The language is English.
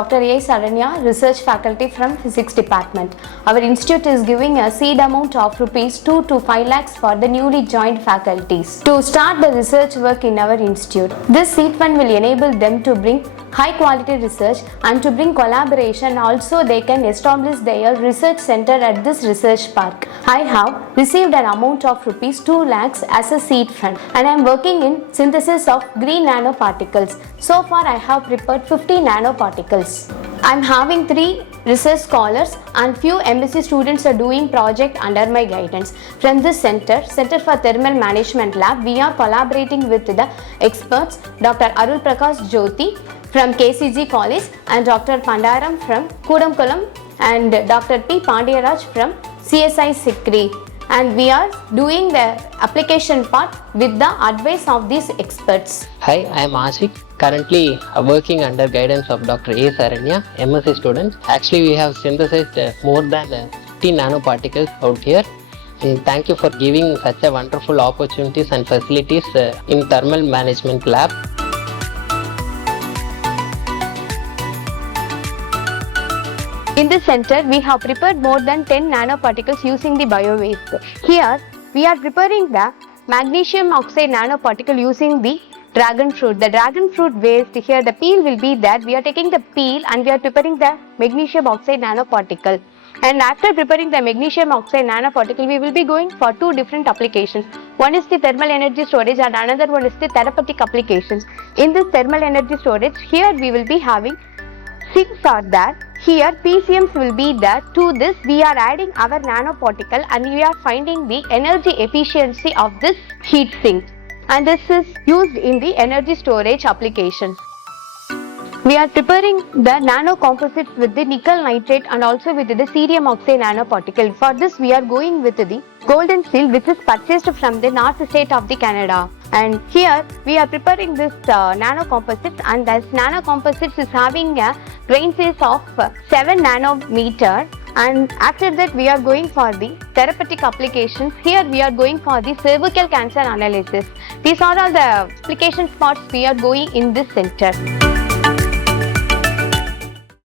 Dr. A. Saranya, Research Faculty from Physics Department. Our institute is giving a seed amount of rupees 2 to 5 lakhs for the newly joined faculties to start the research work in our institute. This seed fund will enable them to bring high quality research and to bring collaboration. Also, they can establish their research center at this research park. I have received an amount of rupees 2 lakhs as a seed fund and I am working in synthesis of green nanoparticles. So far I have prepared 50 nanoparticles. I am having 3 research scholars and few MSc students are doing project under my guidance. From this Center for Thermal Management Lab, we are collaborating with the experts Dr. Arul Prakash Jyoti from KCG College and Dr. Pandaram from Kudamkulam and Dr. P. Pandiyaraj from CSI Sikri. And we are doing the application part with the advice of these experts. Hi, I am Ashik, currently working under guidance of Dr. A. Saranya, MSc student. Actually, we have synthesized more than 50 nanoparticles out here. Thank you for giving such a wonderful opportunities and facilities in thermal management lab. In this center, we have prepared more than 10 nanoparticles using the bio-waste. Here, we are preparing the magnesium oxide nanoparticle using the dragon fruit. The dragon fruit waste, here the peel will be there. We are taking the peel and we are preparing the magnesium oxide nanoparticle. And after preparing the magnesium oxide nanoparticle, we will be going for 2 different applications. One is the thermal energy storage and another one is the therapeutic applications. In this thermal energy storage, here we will be having sinks are there. Here PCMs will be there. To this we are adding our nanoparticle and we are finding the energy efficiency of this heat sink. And this is used in the energy storage applications. We are preparing the nano composites with the nickel nitrate and also with the cerium oxide nanoparticle. For this we are going with the golden steel which is purchased from the north state of the Canada. And here we are preparing this nano composites and this nano composites is having a grain size of 7 nanometer. And after that we are going for the therapeutic applications. Here we are going for the cervical cancer analysis. These are all the application spots we are going in this center.